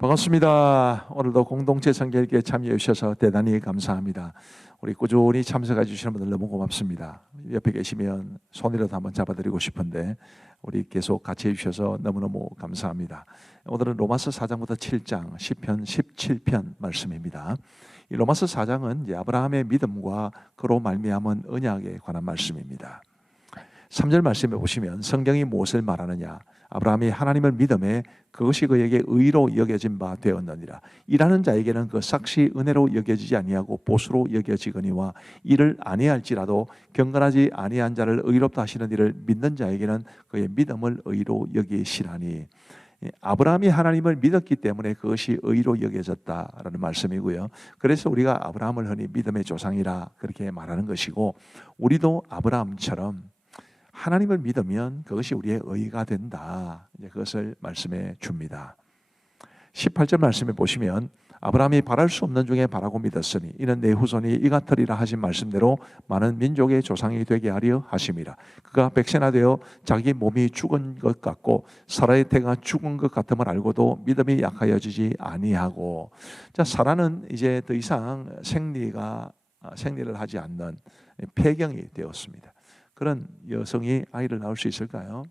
반갑습니다. 오늘도 공동체 성결기에 참여해 주셔서 대단히 감사합니다. 우리 꾸준히 참석해 주시는 분들 너무 고맙습니다. 옆에 계시면 손이라도 한번 잡아드리고 싶은데 우리 계속 같이 해주셔서 너무너무 감사합니다. 오늘은 로마서 4장부터 7장 10편 17편 말씀입니다. 이 로마서 4장은 이제 아브라함의 믿음과 그로 말미암은 언약에 관한 말씀입니다. 3절 말씀에 보시면 성경이 무엇을 말하느냐? 아브라함이 하나님을 믿음에 그것이 그에게 의로 여겨진 바 되었느니라. 일하는 자에게는 그 삭시 은혜로 여겨지지 아니하고 보수로 여겨지거니와 이를 아니할지라도 경건하지 아니한 자를 의롭다 하시는 이를 믿는 자에게는 그의 믿음을 의로 여기시라니. 아브라함이 하나님을 믿었기 때문에 그것이 의로 여겨졌다라는 말씀이고요. 그래서 우리가 아브라함을 흔히 믿음의 조상이라 그렇게 말하는 것이고, 우리도 아브라함처럼 하나님을 믿으면 그것이 우리의 의가 된다. 이제 그것을 말씀해 줍니다. 18절 말씀에 보시면 아브라함이 바랄 수 없는 중에 바라고 믿었으니 이는 내 후손이 이 같으리라 하신 말씀대로 많은 민족의 조상이 되게 하려 하심이라. 그가 백세나 되어 자기 몸이 죽은 것 같고 사라의 태가 죽은 것 같음을 알고도 믿음이 약하여지지 아니하고. 자, 사라는 이제 더 이상 생리를 하지 않는 폐경이 되었습니다. 그런 여성이 아이를 낳을 수 있을까요?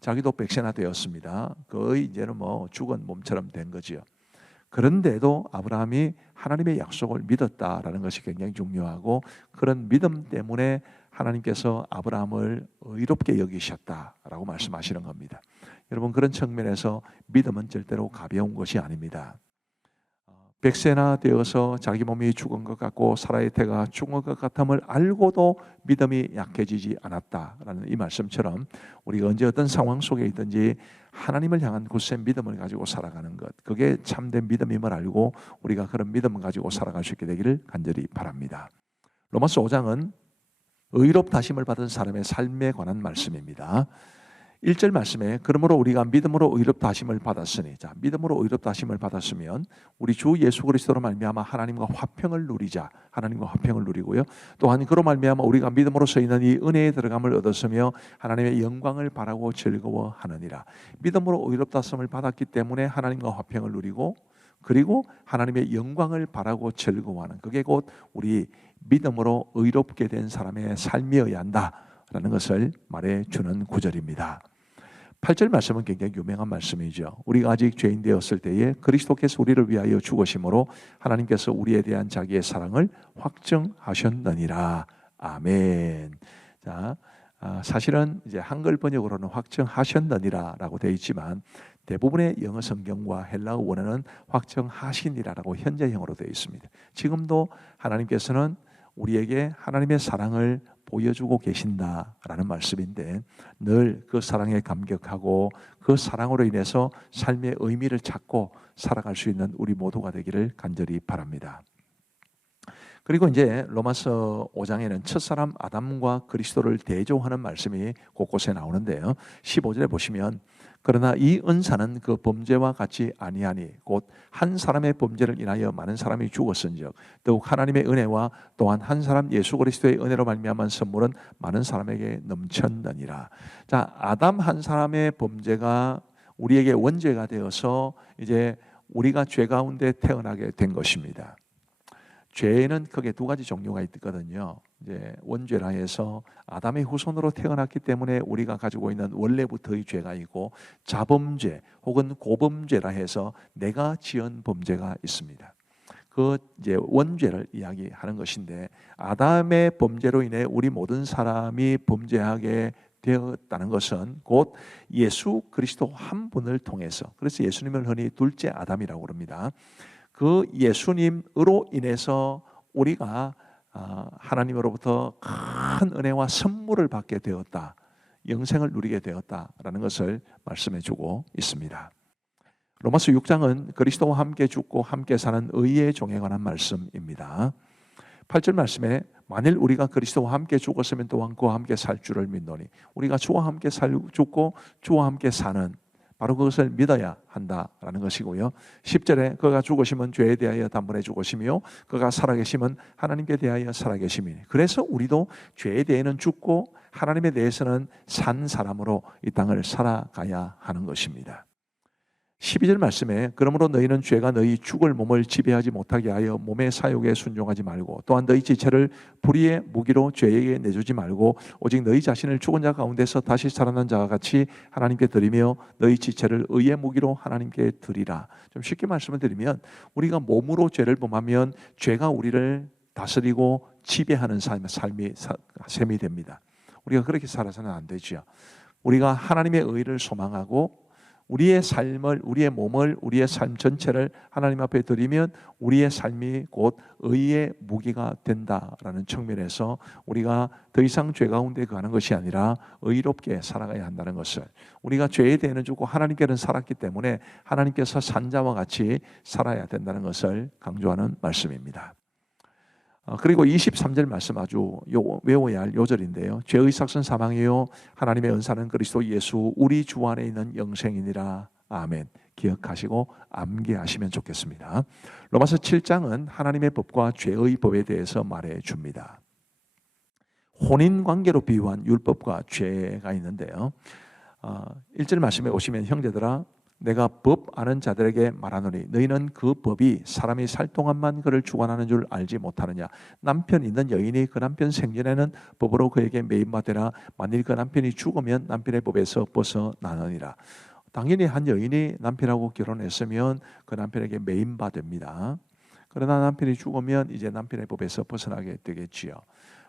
자기도 백세나 되었습니다. 거의 이제는 죽은 몸처럼 된 거지요. 그런데도 아브라함이 하나님의 약속을 믿었다라는 것이 굉장히 중요하고, 그런 믿음 때문에 하나님께서 아브라함을 의롭게 여기셨다라고 말씀하시는 겁니다. 여러분, 그런 측면에서 믿음은 절대로 가벼운 것이 아닙니다. 백세나 되어서 자기 몸이 죽은 것 같고 사라의 태가 죽은 것 같음을 알고도 믿음이 약해지지 않았다라는 이 말씀처럼 우리가 언제 어떤 상황 속에 있든지 하나님을 향한 굳센 믿음을 가지고 살아가는 것, 그게 참된 믿음임을 알고 우리가 그런 믿음을 가지고 살아갈 수 있게 되기를 간절히 바랍니다. 로마서 5장은 의롭다 하심을 받은 사람의 삶에 관한 말씀입니다. 1절 말씀에 그러므로 우리가 믿음으로 의롭다 하심을 받았으니, 자, 믿음으로 의롭다 하심을 받았으면 우리 주 예수 그리스도로 말미암아 하나님과 화평을 누리자. 하나님과 화평을 누리고요. 또한 그로 말미암아 우리가 믿음으로써 있는 이 은혜에 들어감을 얻었으며 하나님의 영광을 바라고 즐거워하느니라. 믿음으로 의롭다 하심을 받았기 때문에 하나님과 화평을 누리고, 그리고 하나님의 영광을 바라고 즐거워하는, 그게 곧 우리 믿음으로 의롭게 된 사람의 삶이어야 한다라는 것을 말해주는 구절입니다. 8절 말씀은 굉장히 유명한 말씀이죠. 우리가 아직 죄인 되었을 때에 그리스도께서 우리를 위하여 죽으심으로 하나님께서 우리에 대한 자기의 사랑을 확증하셨느니라. 아멘. 자, 사실은 이제 한글 번역으로는 확증하셨느니라라고 되어 있지만 대부분의 영어 성경과 헬라어 원어는 확증하시니라라고 현재형으로 되어 있습니다. 지금도 하나님께서는 우리에게 하나님의 사랑을 보여주고 계신다라는 말씀인데, 늘 그 사랑에 감격하고 그 사랑으로 인해서 삶의 의미를 찾고 살아갈 수 있는 우리 모두가 되기를 간절히 바랍니다. 그리고 이제 로마서 5장에는 첫사람 아담과 그리스도를 대조하는 말씀이 곳곳에 나오는데요. 15절에 보시면 그러나 이 은사는 그 범죄와 같이 아니하니 곧 한 사람의 범죄를 인하여 많은 사람이 죽었은즉 더욱 하나님의 은혜와 또한 한 사람 예수 그리스도의 은혜로 말미암은 선물은 많은 사람에게 넘쳤느니라. 자, 아담 한 사람의 범죄가 우리에게 원죄가 되어서 이제 우리가 죄 가운데 태어나게 된 것입니다. 죄는 크게 두 가지 종류가 있거든요. 이제 원죄라 해서 아담의 후손으로 태어났기 때문에 우리가 가지고 있는 원래부터의 죄가 있고, 자범죄 혹은 고범죄라 해서 내가 지은 범죄가 있습니다. 그 이제 원죄를 이야기하는 것인데, 아담의 범죄로 인해 우리 모든 사람이 범죄하게 되었다는 것은 곧 예수 그리스도 한 분을 통해서, 그래서 예수님을 흔히 둘째 아담이라고 합니다. 그 예수님으로 인해서 우리가 하나님으로부터 큰 은혜와 선물을 받게 되었다, 영생을 누리게 되었다라는 것을 말씀해 주고 있습니다. 로마서 6장은 그리스도와 함께 죽고 함께 사는 의의 종에 관한 말씀입니다. 8절 말씀에 만일 우리가 그리스도와 함께 죽었으면 또한 그와 함께 살 줄을 믿노니, 우리가 주와 함께 죽고 주와 함께 사는, 바로 그것을 믿어야 한다라는 것이고요. 10절에 그가 죽으시면 죄에 대하여 단번에 죽으시며 그가 살아계시면 하나님께 대하여 살아계심이니, 그래서 우리도 죄에 대해서는 죽고 하나님에 대해서는 산 사람으로 이 땅을 살아가야 하는 것입니다. 12절 말씀에 그러므로 너희는 죄가 너희 죽을 몸을 지배하지 못하게 하여 몸의 사욕에 순종하지 말고 또한 너희 지체를 불의의 무기로 죄에게 내주지 말고 오직 너희 자신을 죽은 자 가운데서 다시 살아난 자와 같이 하나님께 드리며 너희 지체를 의의 무기로 하나님께 드리라. 좀 쉽게 말씀을 드리면 우리가 몸으로 죄를 범하면 죄가 우리를 다스리고 지배하는 셈이 됩니다. 우리가 그렇게 살아서는 안 되죠. 우리가 하나님의 의를 소망하고 우리의 삶을, 우리의 몸을, 우리의 삶 전체를 하나님 앞에 드리면 우리의 삶이 곧 의의 무기가 된다라는 측면에서 우리가 더 이상 죄 가운데 거하는 것이 아니라 의롭게 살아가야 한다는 것을, 우리가 죄에 대해는 죽고 하나님께는 살았기 때문에 하나님께서 산자와 같이 살아야 된다는 것을 강조하는 말씀입니다. 그리고 23절 말씀 아주 외워야 할 요절인데요. 죄의 삭은 사망이요 하나님의 은사는 그리스도 예수 우리 주 안에 있는 영생이니라. 아멘. 기억하시고 암기하시면 좋겠습니다. 로마서 7장은 하나님의 법과 죄의 법에 대해서 말해 줍니다. 혼인관계로 비유한 율법과 죄가 있는데요. 1절 말씀에 오시면 형제들아 내가 법 아는 자들에게 말하노니 너희는 그 법이 사람이 살 동안만 그를 주관하는 줄 알지 못하느냐. 남편 있는 여인이 그 남편 생전에는 법으로 그에게 매임받으라. 만일 그 남편이 죽으면 남편의 법에서 벗어나느니라. 당연히 한 여인이 남편하고 결혼했으면 그 남편에게 매임받습니다. 그러나 남편이 죽으면 이제 남편의 법에서 벗어나게 되겠지요.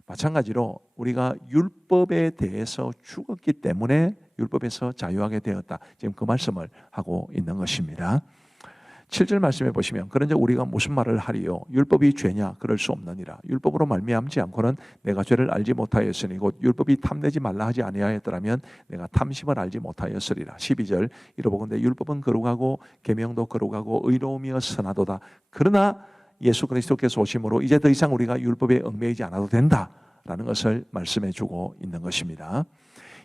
마찬가지로 우리가 율법에 대해서 죽었기 때문에 율법에서 자유하게 되었다. 지금 그 말씀을 하고 있는 것입니다. 7절 말씀해 보시면 그런즉 우리가 무슨 말을 하리요? 율법이 죄냐? 그럴 수 없느니라. 율법으로 말미암지 않고는 내가 죄를 알지 못하였으니 곧 율법이 탐내지 말라 하지 아니하였더라면 내가 탐심을 알지 못하였으리라. 12절 이러보건대 율법은 거룩하고 계명도 거룩하고 의로우며 선하도다. 그러나 예수 그리스도께서 오심으로 이제 더 이상 우리가 율법에 얽매이지 않아도 된다라는 것을 말씀해 주고 있는 것입니다.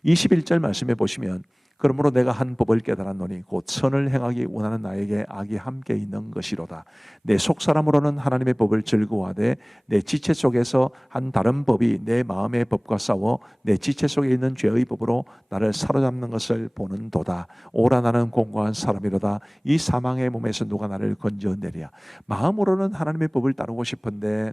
21절 말씀해 보시면 그러므로 내가 한 법을 깨달았노니 곧 선을 행하기 원하는 나에게 악이 함께 있는 것이로다. 내 속사람으로는 하나님의 법을 즐거워하되 내 지체 속에서 한 다른 법이 내 마음의 법과 싸워 내 지체 속에 있는 죄의 법으로 나를 사로잡는 것을 보는도다. 오라 나는 공고한 사람이로다. 이 사망의 몸에서 누가 나를 건져내랴. 마음으로는 하나님의 법을 따르고 싶은데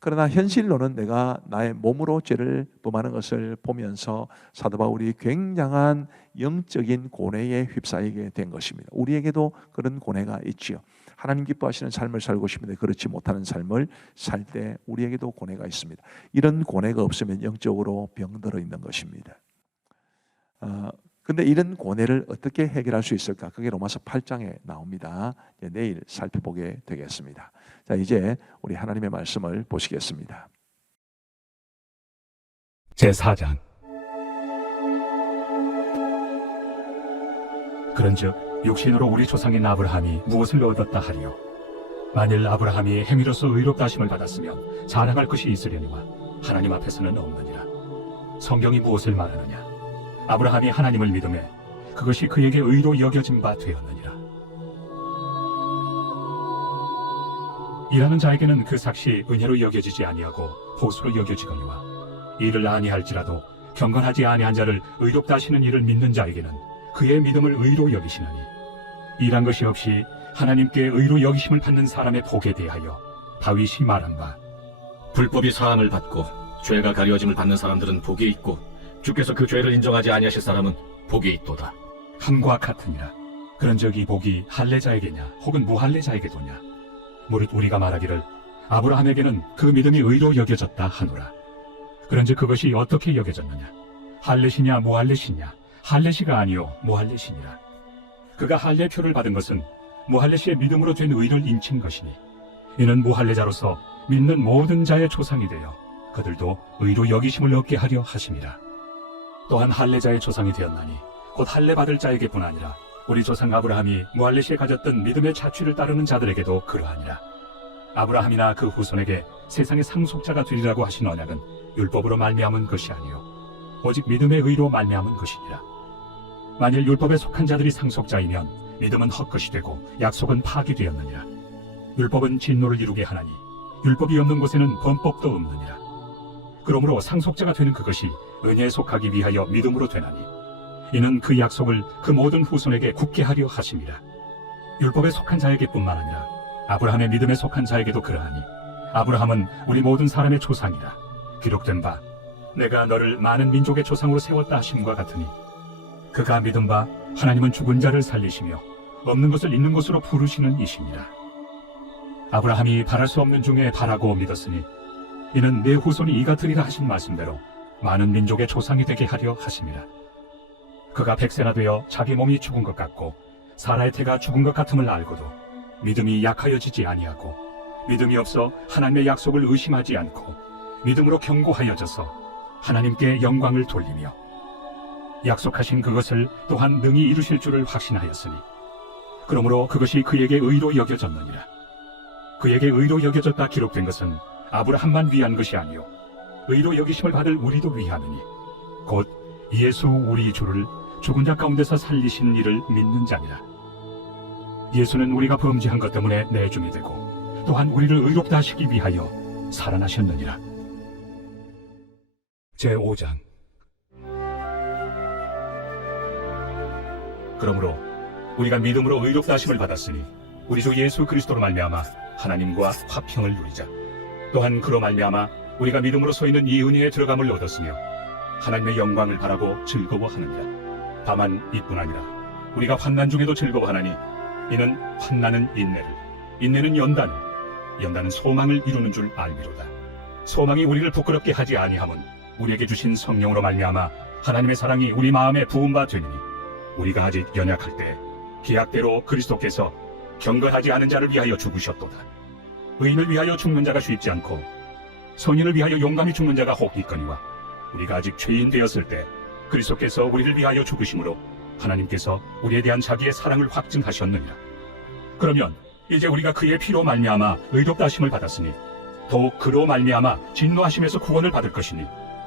그러나 현실로는 내가 나의 몸으로 죄를 범하는 것을 보면서 사도 바울이 굉장한 영적인 고뇌에 휩싸이게 된 것입니다. 우리에게도 그런 고뇌가 있지요. 하나님 기뻐하시는 삶을 살고 싶은데 그렇지 못하는 삶을 살 때 우리에게도 고뇌가 있습니다. 이런 고뇌가 없으면 영적으로 병들어 있는 것입니다. 근데 이런 고뇌를 어떻게 해결할 수 있을까? 그게 로마서 8장에 나옵니다. 내일 살펴보게 되겠습니다. 자, 이제 우리 하나님의 말씀을 보시겠습니다. 제4장. 그런즉 육신으로 우리 조상인 아브라함이 무엇을 얻었다 하리요? 만일 아브라함이 행위로서 의롭다 하심을 받았으면 자랑할 것이 있으려니와 하나님 앞에서는 없느니라. 성경이 무엇을 말하느냐? 아브라함이 하나님을 믿음에 그것이 그에게 의로 여겨진 바 되었느니라. 일하는 자에게는 그 삭시 은혜로 여겨지지 아니하고 보수로 여겨지거니와 이를 아니할지라도 경건하지 아니한 자를 의롭다 하시는 이를 믿는 자에게는 그의 믿음을 의로 여기시나니 일한 것이 없이 하나님께 의로 여기심을 받는 사람의 복에 대하여 다윗이 말한 바 불법이 사함을 받고 죄가 가려짐을 받는 사람들은 복이 있고 주께서 그 죄를 인정하지 아니하실 사람은 복이 있도다. 함과 같으니라. 그런즉 이 복이 할례자에게냐 혹은 무할례자에게도냐? 무릇 우리가 말하기를 아브라함에게는 그 믿음이 의로 여겨졌다 하노라. 그런즉 그것이 어떻게 여겨졌느냐? 할례시냐 무할례시냐? 할례시가 아니요 무할례시니라. 그가 할례표를 받은 것은 무할례시의 믿음으로 된 의를 인친 것이니 이는 무할례자로서 믿는 모든 자의 조상이 되어 그들도 의로 여기심을 얻게 하려 하심이라. 또한 할례자의 조상이 되었나니 곧 할례 받을 자에게뿐 아니라 우리 조상 아브라함이 무할례시에 가졌던 믿음의 자취를 따르는 자들에게도 그러하니라. 아브라함이나 그 후손에게 세상의 상속자가 되리라고 하신 언약은 율법으로 말미암은 것이 아니요 오직 믿음의 의로 말미암은 것이니라. 만일 율법에 속한 자들이 상속자이면 믿음은 헛것이 되고 약속은 파기되었느니라. 율법은 진노를 이루게 하나니 율법이 없는 곳에는 범법도 없느니라. 그러므로 상속자가 되는 그것이 은혜에 속하기 위하여 믿음으로 되나니 이는 그 약속을 그 모든 후손에게 굳게 하려 하심이라. 율법에 속한 자에게뿐만 아니라 아브라함의 믿음에 속한 자에게도 그러하니 아브라함은 우리 모든 사람의 조상이라 기록된 바 내가 너를 많은 민족의 조상으로 세웠다 하심과 같으니 그가 믿은 바 하나님은 죽은 자를 살리시며 없는 것을 있는 것으로 부르시는 이시니라. 아브라함이 바랄 수 없는 중에 바라고 믿었으니 이는 내 후손이 이 같으리라 하신 말씀대로 많은 민족의 조상이 되게 하려 하심이라. 그가 100세나 되어 자기 몸이 죽은 것 같고 사라의 태가 죽은 것 같음을 알고도 믿음이 약하여지지 아니하고 믿음이 없어 하나님의 약속을 의심하지 않고 믿음으로 견고하여져서 하나님께 영광을 돌리며 약속하신 그것을 또한 능히 이루실 줄을 확신하였으니 그러므로 그것이 그에게 의로 여겨졌느니라. 그에게 의로 여겨졌다 기록된 것은 아브라함만 위한 것이 아니요 의로 여기심을 받을 우리도 위하느니 곧 예수 우리 주를 죽은 자 가운데서 살리신 이를 믿는 자니라. 예수는 우리가 범죄한 것 때문에 내줌이 되고 또한 우리를 의롭다 하시기 위하여 살아나셨느니라. 제5장. 그러므로 우리가 믿음으로 의롭다 하심을 받았으니 우리 주 예수 그리스도로 말미암아 하나님과 화평을 누리자. 또한 그로 말미암아 우리가 믿음으로 서 있는 이 은혜에 들어감을 얻었으며 하나님의 영광을 바라고 즐거워하느니라. 다만 이뿐 아니라 우리가 환난 중에도 즐거워하나니 이는 환난은 인내를, 인내는 연단을, 연단은 소망을 이루는 줄 알미로다. 소망이 우리를 부끄럽게 하지 아니함은 우리에게 주신 성령으로 말미암아 하나님의 사랑이 우리 마음에 부은 바 되니 우리가 아직 연약할 때 계약대로 그리스도께서 경건하지 않은 자를 위하여 죽으셨도다. 의인을 위하여 죽는 자가 쉽지 않고 선인을 위하여 용감히 죽는 자가 혹 있거니와 우리가 아직 죄인 되었을 때 그리스도께서 우리를 위하여 죽으심으로 하나님께서 우리에 대한 자기의 사랑을 확증하셨느니라. 그러면 이제 우리가 그의 피로 말미암아 의롭다 하심을 받았으니 더욱 그로 말미암아 진노하심에서 구원을 받을 것이니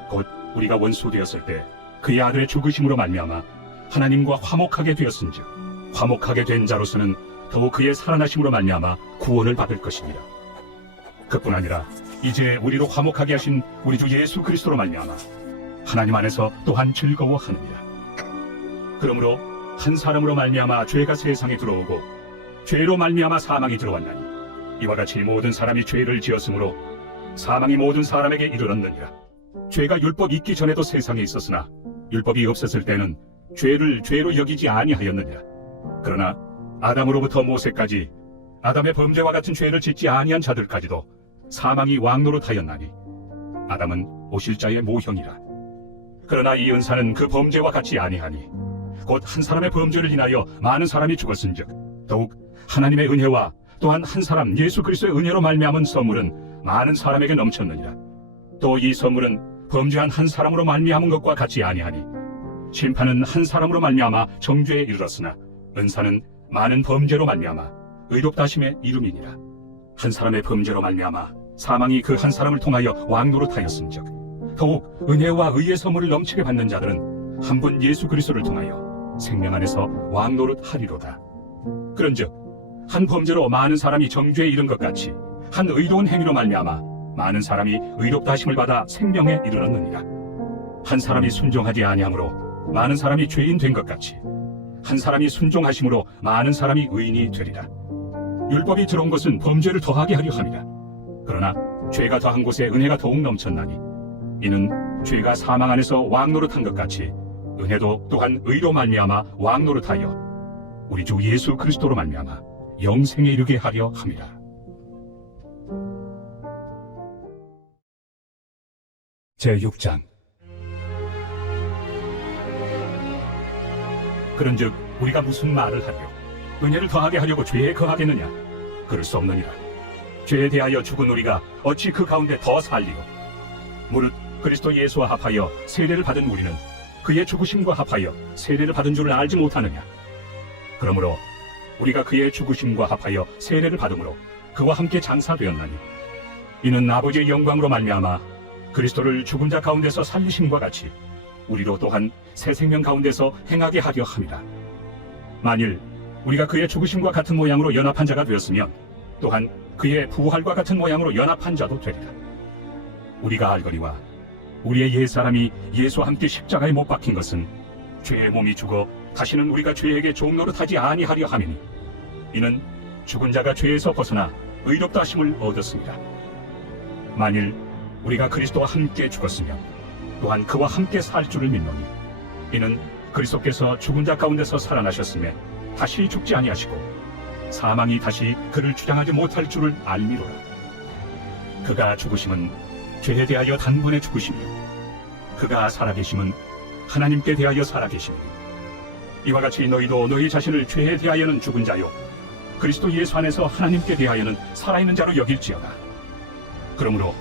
곧 우리가 원수 되었을 때 그의 아들의 죽으심으로 말미암아 하나님과 화목하게 되었은즉 화목하게 된 자로서는 더욱 그의 살아나심으로 말미암아 구원을 받을 것이니라. 그뿐 아니라 이제 우리로 화목하게 하신 우리 주 예수 그리스도로 말미암아 하나님 안에서 또한 즐거워하느니라. 그러므로 한 사람으로 말미암아 죄가 세상에 들어오고 죄로 말미암아 사망이 들어왔나니 이와 같이 모든 사람이 죄를 지었으므로 사망이 모든 사람에게 이르렀느니라. 죄가 율법 있기 전에도 세상에 있었으나 율법이 없었을 때는 죄를 죄로 여기지 아니하였느니라. 그러나 아담으로부터 모세까지 아담의 범죄와 같은 죄를 짓지 아니한 자들까지도 사망이 왕노릇하였나니 아담은 오실 자의 모형이라. 그러나 이 은사는 그 범죄와 같이 아니하니 곧 한 사람의 범죄를 인하여 많은 사람이 죽었은즉 더욱 하나님의 은혜와 또한 한 사람 예수 그리스도의 은혜로 말미암은 선물은 많은 사람에게 넘쳤느니라. 또 이 선물은 범죄한 한 사람으로 말미암은 것과 같이 아니하니 심판은 한 사람으로 말미암아 정죄에 이르렀으나 은사는 많은 범죄로 말미암아 의롭다 하심의 이름이니라. 한 사람의 범죄로 말미암아 사망이 그 한 사람을 통하여 왕노릇하였은즉 더욱 은혜와 의의 선물을 넘치게 받는 자들은 한 분 예수 그리스도를 통하여 생명 안에서 왕노릇하리로다. 그런즉 한 범죄로 많은 사람이 정죄에 이른 것 같이 한 의로운 행위로 말미암아 많은 사람이 의롭다 하심을 받아 생명에 이르렀느니라. 한 사람이 순종하지 아니함으로 많은 사람이 죄인 된 것 같이 한 사람이 순종하심으로 많은 사람이 의인이 되리라. 율법이 들어온 것은 범죄를 더하게 하려 함이라. 그러나 죄가 더한 곳에 은혜가 더욱 넘쳤나니 이는 죄가 사망 안에서 왕노릇한 것 같이 은혜도 또한 의로 말미암아 왕노릇하여 우리 주 예수 그리스도로 말미암아 영생에 이르게 하려 함이라. 제6장. 그런즉 우리가 무슨 말을 하려 은혜를 더하게 하려고 죄에 거하겠느냐? 그럴 수 없느니라. 죄에 대하여 죽은 우리가 어찌 그 가운데 더 살리요? 무릇 그리스도 예수와 합하여 세례를 받은 우리는 그의 죽으심과 합하여 세례를 받은 줄을 알지 못하느냐? 그러므로 우리가 그의 죽으심과 합하여 세례를 받음으로 그와 함께 장사되었나니 이는 아버지의 영광으로 말미암아 그리스도를 죽은 자 가운데서 살리심과 같이 우리로 또한 새 생명 가운데서 행하게 하려 함이라. 만일 우리가 그의 죽으심과 같은 모양으로 연합한 자가 되었으면 또한 그의 부활과 같은 모양으로 연합한 자도 되리라. 우리가 알거니와 우리의 옛사람이 예수와 함께 십자가에 못 박힌 것은 죄의 몸이 죽어 다시는 우리가 죄에게 종노릇하지 아니하려 함이니 이는 죽은 자가 죄에서 벗어나 의롭다 하심을 얻었습니다. 만일 우리가 그리스도와 함께 죽었으면 또한 그와 함께 살 줄을 믿노니 이는 그리스도께서 죽은 자 가운데서 살아나셨음에 다시 죽지 아니하시고 사망이 다시 그를 주장하지 못할 줄을 알미로라. 그가 죽으심은 죄에 대하여 단번에 죽으시며 그가 살아계심은 하나님께 대하여 살아계시니 이와 같이 너희도 너희 자신을 죄에 대하여는 죽은 자요 그리스도 예수 안에서 하나님께 대하여는 살아있는 자로 여길지어다. 그러므로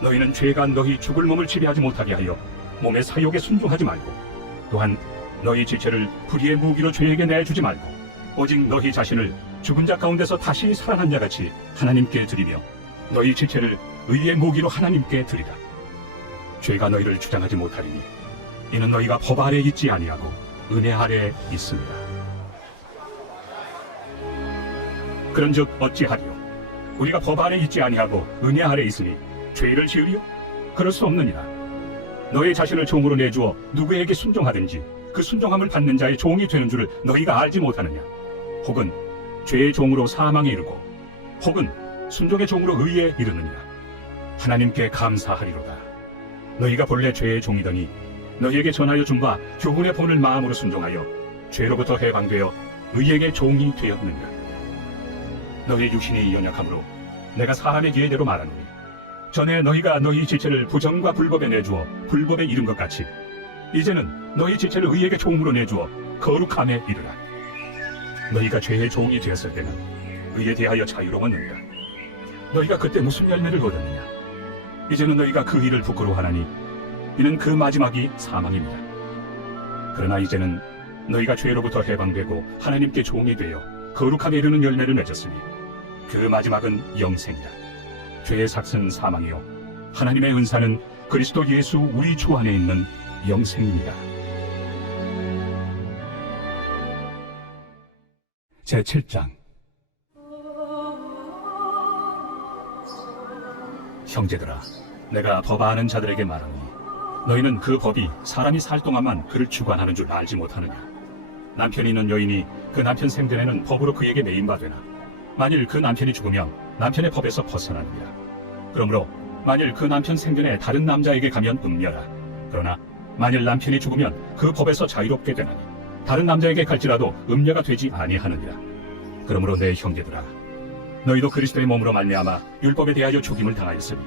너희는 죄가 너희 죽을 몸을 지배하지 못하게 하여 몸의 사욕에 순종하지 말고 또한 너희 지체를 불의의 무기로 죄에게 내주지 말고 오직 너희 자신을 죽은 자 가운데서 다시 살아난 자같이 하나님께 드리며 너희 지체를 의의 무기로 하나님께 드리라. 죄가 너희를 주장하지 못하리니 이는 너희가 법 아래 있지 아니하고 은혜 아래 있습니다. 그런즉 어찌하리요? 우리가 법 아래 있지 아니하고 은혜 아래 있으니 죄를 지으리요? 그럴 수 없느니라. 너희 자신을 종으로 내주어 누구에게 순종하든지 그 순종함을 받는 자의 종이 되는 줄을 너희가 알지 못하느냐? 혹은 죄의 종으로 사망에 이르고 혹은 순종의 종으로 의에 이르느니라. 하나님께 감사하리로다. 너희가 본래 죄의 종이더니 너희에게 전하여 준 바 교훈의 본을 마음으로 순종하여 죄로부터 해방되어 의에게 종이 되었느니라. 너희 육신이 연약함으로 내가 사람의 기회대로 말하노니 전에 너희가 너희 지체를 부정과 불법에 내주어 불법에 이른 것 같이 이제는 너희 지체를 의에게 종으로 내주어 거룩함에 이르라. 너희가 죄의 종이 되었을 때는 의에 대하여 자유로웠느니라. 너희가 그때 무슨 열매를 얻었느냐? 이제는 너희가 그 일을 부끄러워하나니 이는 그 마지막이 사망입니다. 그러나 이제는 너희가 죄로부터 해방되고 하나님께 종이 되어 거룩함에 이르는 열매를 맺었으니 그 마지막은 영생이다. 죄의 삭은 사망이요 하나님의 은사는 그리스도 예수 우리 주 안에 있는 영생입니다. 제7장. 형제들아, 내가 법 아는 자들에게 말하노니 너희는 그 법이 사람이 살 동안만 그를 주관하는 줄 알지 못하느냐? 남편이 있는 여인이 그 남편 생전에는 법으로 그에게 매인바 되나 만일 그 남편이 죽으면 남편의 법에서 벗어나느니라. 그러므로 만일 그 남편 생전에 다른 남자에게 가면 음녀라. 그러나 만일 남편이 죽으면 그 법에서 자유롭게 되나니 다른 남자에게 갈지라도 음녀가 되지 아니하느니라. 그러므로 내 형제들아, 너희도 그리스도의 몸으로 말미암아 율법에 대하여 죽임을 당하였으니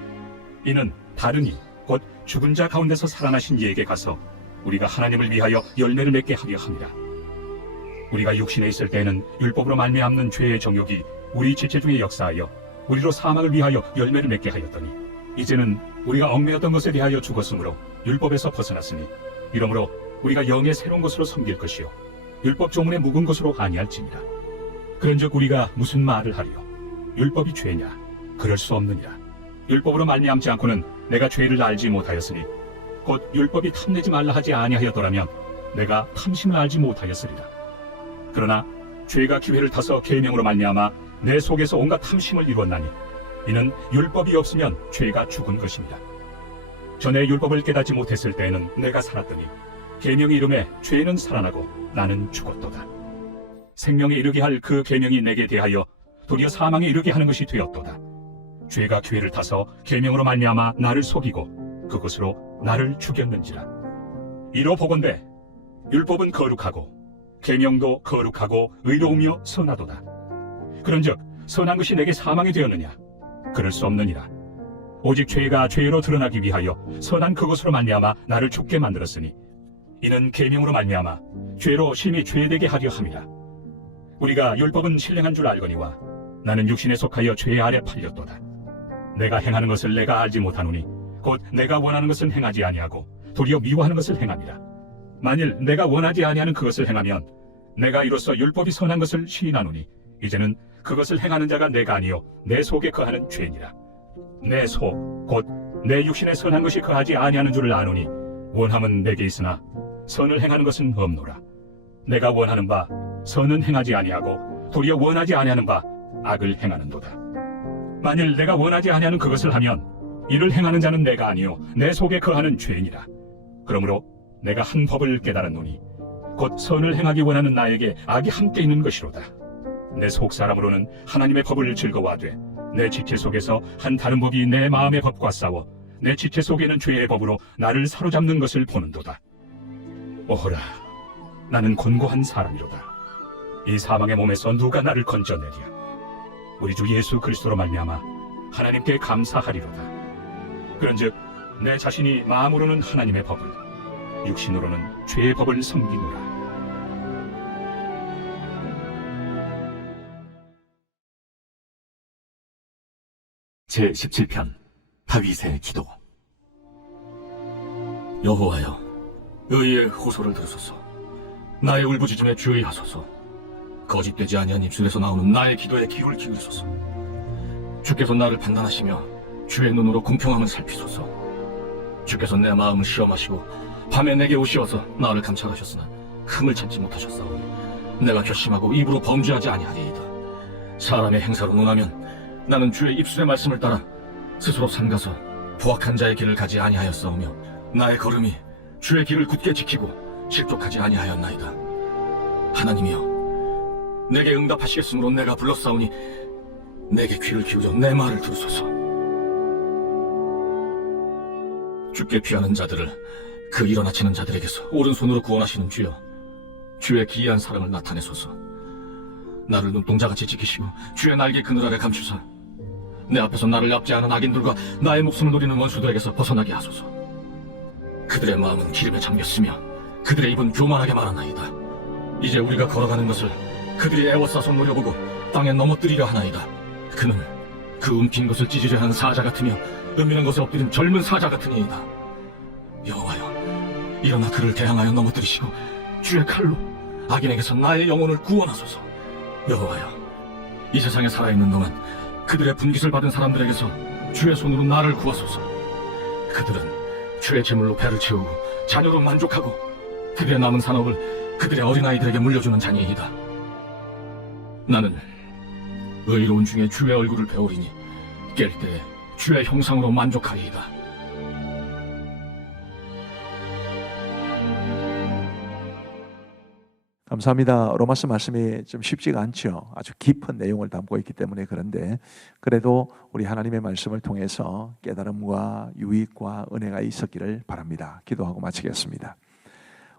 이는 다른 이 곧 죽은 자 가운데서 살아나신 이에게 가서 우리가 하나님을 위하여 열매를 맺게 하려 함이라. 우리가 육신에 있을 때에는 율법으로 말미암는 죄의 정욕이 우리 지체 중에 역사하여 우리로 사망을 위하여 열매를 맺게 하였더니 이제는 우리가 얽매였던 것에 대하여 죽었으므로 율법에서 벗어났으니 이러므로 우리가 영의 새로운 것으로 섬길 것이요 율법 조문에 묵은 것으로 아니할지니라. 그런즉 우리가 무슨 말을 하리요? 율법이 죄냐? 그럴 수 없느니라. 율법으로 말미암지 않고는 내가 죄를 알지 못하였으니 곧 율법이 탐내지 말라 하지 아니하였더라면 내가 탐심을 알지 못하였으리라. 그러나 죄가 기회를 타서 계명으로 말미암아 내 속에서 온갖 탐심을 이루었나니 이는 율법이 없으면 죄가 죽은 것입니다. 전에 율법을 깨닫지 못했을 때에는 내가 살았더니 계명이 이름에 죄는 살아나고 나는 죽었도다. 생명에 이르게 할 그 계명이 내게 대하여 도리어 사망에 이르게 하는 것이 되었도다. 죄가 기회를 타서 계명으로 말미암아 나를 속이고 그것으로 나를 죽였는지라. 이로 보건대 율법은 거룩하고 계명도 거룩하고 의로우며 선하도다. 그런즉 선한 것이 내게 사망이 되었느냐? 그럴 수 없느니라. 오직 죄가 죄로 드러나기 위하여 선한 그것으로 말미암아 나를 죽게 만들었으니 이는 계명으로 말미암아 죄로 심히 죄되게 하려 함이라. 우리가 율법은 신령한 줄 알거니와 나는 육신에 속하여 죄 아래 팔렸도다. 내가 행하는 것을 내가 알지 못하노니 곧 내가 원하는 것은 행하지 아니하고 도리어 미워하는 것을 행함이라. 만일 내가 원하지 아니하는 그것을 행하면 내가 이로써 율법이 선한 것을 시인하노니 이제는 그것을 행하는 자가 내가 아니요 내 속에 거하는 죄니라. 내 속 곧 내 육신에 선한 것이 거하지 아니하는 줄을 아노니 원함은 내게 있으나 선을 행하는 것은 없노라. 내가 원하는 바 선은 행하지 아니하고 도리어 원하지 아니하는 바 악을 행하는도다. 만일 내가 원하지 아니하는 그것을 하면 이를 행하는 자는 내가 아니요 내 속에 거하는 죄니라. 그러므로 내가 한 법을 깨달았노니 곧 선을 행하기 원하는 나에게 악이 함께 있는 것이로다. 내 속사람으로는 하나님의 법을 즐거워하되 내 지체 속에서 한 다른 법이 내 마음의 법과 싸워 내 지체 속에는 죄의 법으로 나를 사로잡는 것을 보는도다. 오호라, 나는 곤고한 사람이로다. 이 사망의 몸에서 누가 나를 건져내랴. 우리 주 예수 그리스도로 말미암아 하나님께 감사하리로다. 그런즉 내 자신이 마음으로는 하나님의 법을, 육신으로는 죄의 법을 섬기노라. 제17편 다윗의 기도. 여호와여, 의의 호소를 들으소서. 나의 울부짖음에 주의하소서. 거짓되지 아니한 입술에서 나오는 나의 기도에 귀를 기울이소서. 주께서 나를 판단하시며 주의 눈으로 공평함을 살피소서. 주께서 내 마음을 시험하시고 밤에 내게 오시어서 나를 감찰하셨으나 흠을 찾지 못하셨사오니 내가 결심하고 입으로 범죄하지 아니하리이다. 사람의 행사로 논하면 나는 주의 입술의 말씀을 따라 스스로 삼가서 포악한 자의 길을 가지 아니하였사오며 나의 걸음이 주의 길을 굳게 지키고 실족하지 아니하였나이다. 하나님이여, 내게 응답하시겠으므로 내가 불렀사오니 내게 귀를 기울여 내 말을 들으소서. 주께 피하는 자들을 그 일어나치는 자들에게서 오른손으로 구원하시는 주여, 주의 기이한 사랑을 나타내소서. 나를 눈동자같이 지키시고 주의 날개 그늘 아래 감추사 내 앞에서 나를 납치하는 악인들과 나의 목숨을 노리는 원수들에게서 벗어나게 하소서. 그들의 마음은 기름에 잠겼으며 그들의 입은 교만하게 말하나이다. 이제 우리가 걸어가는 것을 그들이 애워싸서 노려보고 땅에 넘어뜨리려 하나이다. 그는 그 움킨 것을 찢으려 하는 사자 같으며 은밀한 것에 엎드린 젊은 사자 같으니이다. 여호와여, 일어나 그를 대항하여 넘어뜨리시고 주의 칼로 악인에게서 나의 영혼을 구원하소서. 여호와여, 이 세상에 살아있는 동안 그들의 분깃을 받은 사람들에게서 주의 손으로 나를 구하소서. 그들은 주의 제물로 배를 채우고 자녀로 만족하고 그들의 남은 산업을 그들의 어린아이들에게 물려주는 자니이다. 나는 의로운 중에 주의 얼굴을 배우리니 깰 때에 주의 형상으로 만족하리이다. 감사합니다. 로마서 말씀이 좀 쉽지가 않죠. 아주 깊은 내용을 담고 있기 때문에. 그런데 그래도 우리 하나님의 말씀을 통해서 깨달음과 유익과 은혜가 있었기를 바랍니다. 기도하고 마치겠습니다.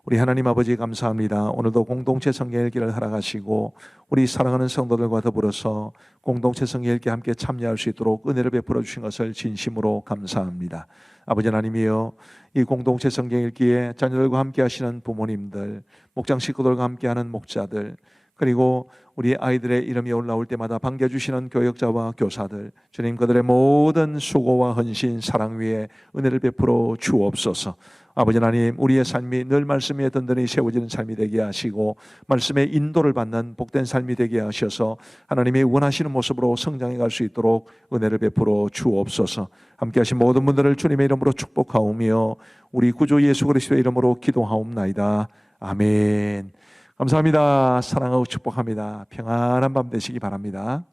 우리 하나님 아버지 감사합니다. 오늘도 공동체 성경 읽기를 허락하시고 우리 사랑하는 성도들과 더불어서 공동체 성경 읽기에 함께 참여할 수 있도록 은혜를 베풀어 주신 것을 진심으로 감사합니다. 아버지 하나님이여, 이 공동체 성경 읽기에 자녀들과 함께 하시는 부모님들, 목장 식구들과 함께하는 목자들, 그리고 우리 아이들의 이름이 올라올 때마다 반겨주시는 교역자와 교사들, 주님 그들의 모든 수고와 헌신, 사랑 위에 은혜를 베풀어 주옵소서. 아버지 하나님, 우리의 삶이 늘 말씀 위에 든든히 세워지는 삶이 되게 하시고 말씀의 인도를 받는 복된 삶이 되게 하셔서 하나님이 원하시는 모습으로 성장해 갈 수 있도록 은혜를 베풀어 주옵소서. 함께 하신 모든 분들을 주님의 이름으로 축복하오며 우리 구주 예수 그리스도의 이름으로 기도하옵나이다. 아멘. 감사합니다. 사랑하고 축복합니다. 평안한 밤 되시기 바랍니다.